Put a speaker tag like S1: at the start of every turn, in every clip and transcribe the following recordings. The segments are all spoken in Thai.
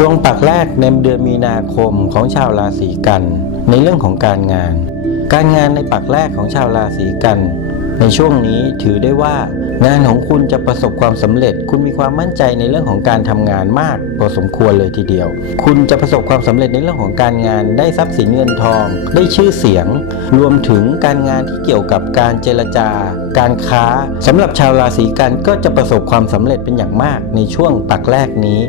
S1: ดวงปักแรกในเดือนมีนาคมของชาวราศีกัน ในเรื่องของการงาน การงานในปักแรกของชาวราศีกัน ในช่วงนี้ถือได้ว่างานของคุณจะประสบความสำเร็จ คุณมีความมั่นใจในเรื่องของการทำงานมากพอสมควรเลยทีเดียว คุณจะประสบความสำเร็จในเรื่องของการงาน ได้ทรัพย์สินเงินทอง ได้ชื่อเสียง รวมถึงการงานที่เกี่ยวกับการเจรจา การค้าสำหรับชาวราศีกันก็จะประสบความสำเร็จเป็นอย่างมากในช่วงปักแรกนี้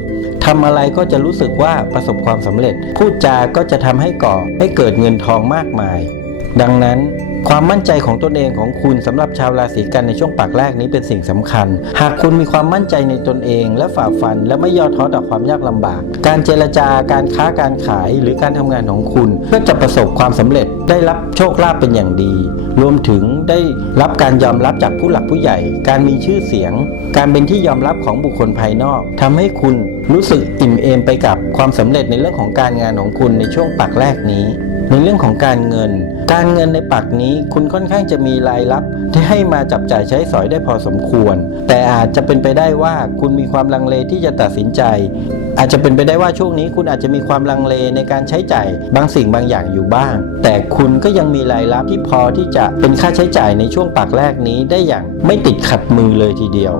S1: ทำอะไรก็จะรู้สึกว่าประสบความสำเร็จ พูดจาก็จะทำให้ก่อให้เกิดเงินทองมากมาย ดังนั้น ความมั่นใจของตนเองของคุณสำหรับชาวราศีกันในช่วงปากแรกนี้เป็นสิ่งสำคัญ หากคุณมีความมั่นใจในตนเอง และฝ่าฟันและไม่ย่อท้อต่อความยากลำบาก การเจรจาการค้าการขายหรือการทำงานของคุณก็จะประสบความสำเร็จได้รับโชคลาภเป็นอย่างดี รวมถึงได้รับการยอมรับจากผู้หลักผู้ใหญ่ การมีชื่อเสียง การเป็นที่ยอมรับของบุคคลภายนอกทำให้คุณรู้สึกอิ่มเอมไปกับความสำเร็จในเรื่องของการงานของคุณในช่วงปักแรกนี้ ในเรื่องของการเงิน การเงินในปักนี้คุณค่อนข้างจะมีรายรับ ที่ให้มาจับจ่ายใช้สอยได้พอสมควร แต่อาจจะเป็นไปได้ว่าคุณมีความลังเลที่จะตัดสินใจ อาจจะเป็นไปได้ว่าช่วงนี้คุณอาจจะมีความลังเลในการใช้จ่ายบางสิ่งบางอย่างอยู่บ้าง แต่คุณก็ยังมีรายรับที่พอที่จะเป็นค่าใช้จ่ายในช่วงปักแรกนี้ได้อย่างไม่ติดขัดมือเลยทีเดียว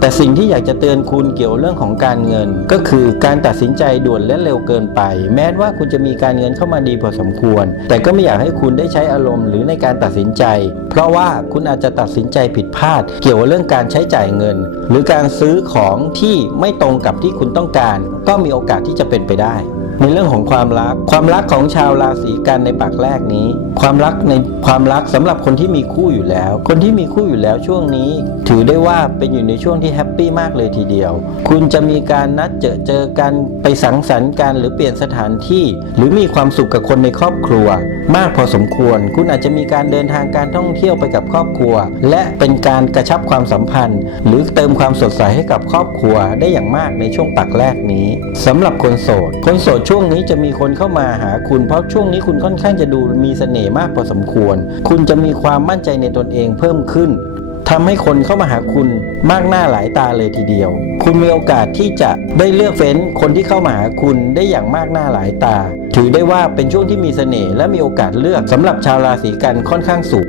S1: แต่สิ่งที่อยากจะเตือนคุณเกี่ยวเรื่องของการเงิน ก็คือการตัดสินใจด่วนและเร็วเกินไป แม้ว่าคุณจะมีการเงินเข้ามาดีพอสมควร แต่ก็ไม่อยากให้คุณได้ใช้อารมณ์หรือในการตัดสินใจ เพราะว่าคุณอาจจะตัดสินใจผิดพลาด เกี่ยวกับเรื่องการใช้จ่ายเงิน หรือการซื้อของที่ไม่ตรงกับที่คุณต้องการ ก็มีโอกาสที่จะเป็นไปได้ ในเรื่องของความรัก ความรักของชาวราศีกันในปากแรกนี้ ความรักในความรักสำหรับคนที่มีคู่อยู่แล้ว คนที่มีคู่อยู่แล้วช่วงนี้ ถือได้ว่าเป็นอยู่ในช่วงที่แฮปปี้มากเลยทีเดียว คุณจะมีการนัดเจอเจอกันไปสังสรรค์กันหรือเปลี่ยนสถานที่ หรือมีความสุขกับคนในครอบครัว มากพอสมควร คุณอาจจะมีการเดินทางการท่องเที่ยวไปกับครอบครัว และเป็นการกระชับความสัมพันธ์ หรือเติมความสดใสให้กับครอบครัวได้อย่างมากในช่วงปักแรกนี้สำหรับคนโสด คนโสดช่วงนี้จะมีคนเข้ามาหาคุณเพราะช่วงนี้คุณค่อนข้างจะดูมีเสน่ห์มากพอสมควร คุณจะมีความมั่นใจในตนเองเพิ่มขึ้นทำให้คนเข้ามาหาคุณมากหน้าหลายตาเลยทีเดียว คุณมีโอกาสที่จะได้เลือกเฟ้นคนที่เข้ามาหาคุณได้อย่างมากหน้าหลายตา ถือได้ว่าเป็นช่วงที่มีเสน่ห์และมีโอกาสเลือกสำหรับชาวราศีกันค่อนข้างสูง